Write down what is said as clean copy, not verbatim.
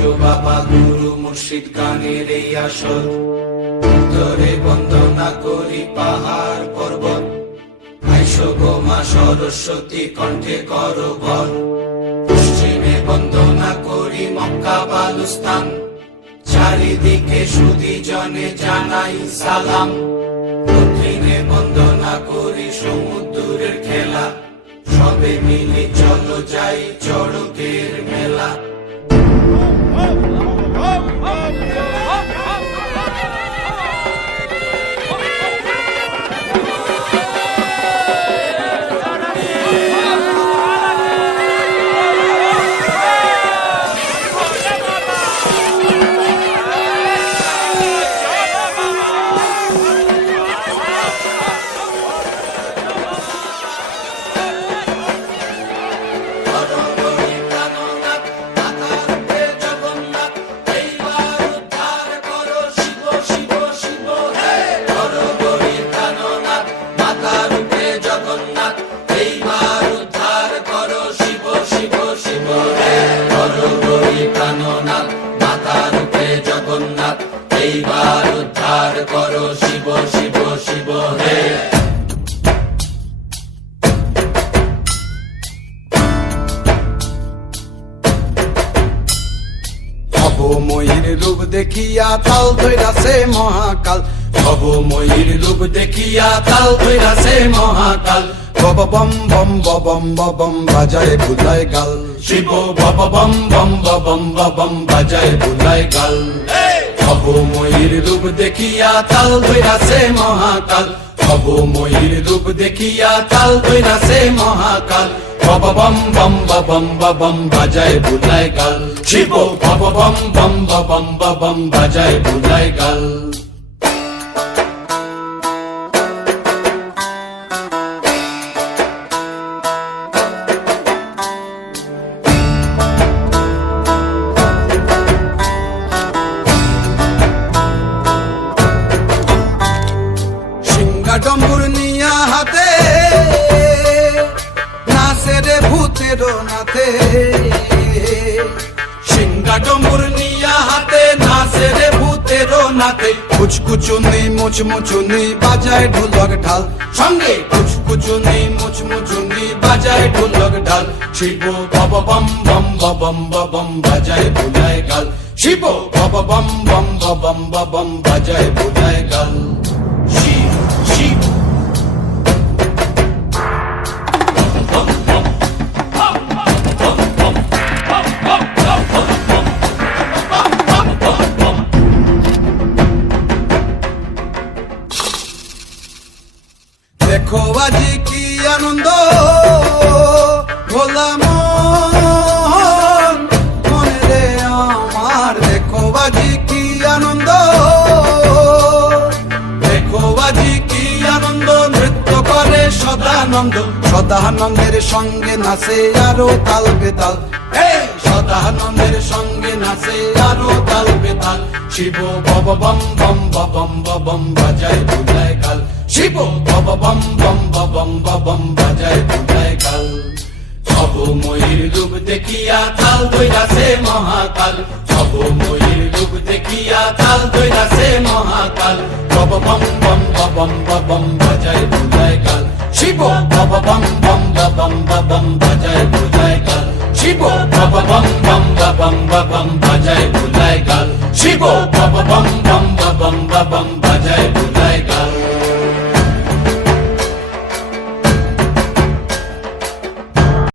আইসো বাবা গুরু মুর্শিদ গানের এই আসর, উত্তরে বন্দনা করি পাহাড় পর্বত। আইসো গো মা সরস্বতী কণ্ঠে করো বর, পশ্চিমে বন্দনা করি মক্কা বালুস্তান। চারিদিকে সুধী জনে জানাই সালাম, দক্ষিণে বন্দনা করি সমুদ্রের খেলা। সবে মিলে চলো যাই চড়কের মেলা। এইবার উদ্ধার করো শিব শিব শিব হে। ভবময়ীর রূপ দেখিয়া তাল ধইরাছে মহাকাল, ভবময়ীর রূপ দেখিয়া তাল ধইরাছে মহাকাল। বব বম বম বম বম বাজায় বুলায় গাল, শিব বব বম বম বম বম বাজায় বুলায় গাল। ভবময়ীর রূপ দেখিয়া তাল ধইরাছে মহাকাল, ভবময়ীর রূপ দেখিয়া তাল ধইরাছে মহাকাল। বব বম বম বম বম বাজায় বুলায় গাল, শিব বব বম বম বম বাজায় বুলায় গাল। ডম্বুর নিয়া হাতে নাচে রে ভূতের নাথে, সিংহা ডম্বুর নিয়া হাতে নাচে রে ভূতের নাথে। কুচকুচুনি মুচমুচুনি বাজায় ঢোলক ঢাল, সঙ্গে কুচকুচুনি মুচমুচুনি বাজায় ঢোলক ঢাল। শিব বব বম বম বম বাজায় বুলায় গাল, শিব বব বম বম বম বাজায় বুলায় গাল। শিব শিব দেখো আজি কি আনন্দ ভোলা মনে রে আমার, দেখো আজি কি আনন্দ, দেখো আজি কি আনন্দ, নৃত্য করে সদানন্দ। সদানন্দের সঙ্গে নাচে আরো তাল বেতাল, সদানন্দের সঙ্গে নাচে আরো তাল বেতাল। শিব বব বম বম বাজায় বুলায় গাল, শিব বব বম বম বাজায় বুলায় গাল। ভবময়ীর রূপ দেখিয়া তাল ধইরাছে মহাকাল, ভবময়ীর রূপ দেখিয়া তাল ধইরাছে মহাকাল। বব বম বম বাজায় বুলায় গাল, শিব বব বম বম বাজায় বুলায় গাল, শিব বব বম বম বাজায় বুলায় গাল, শিব বব বম বম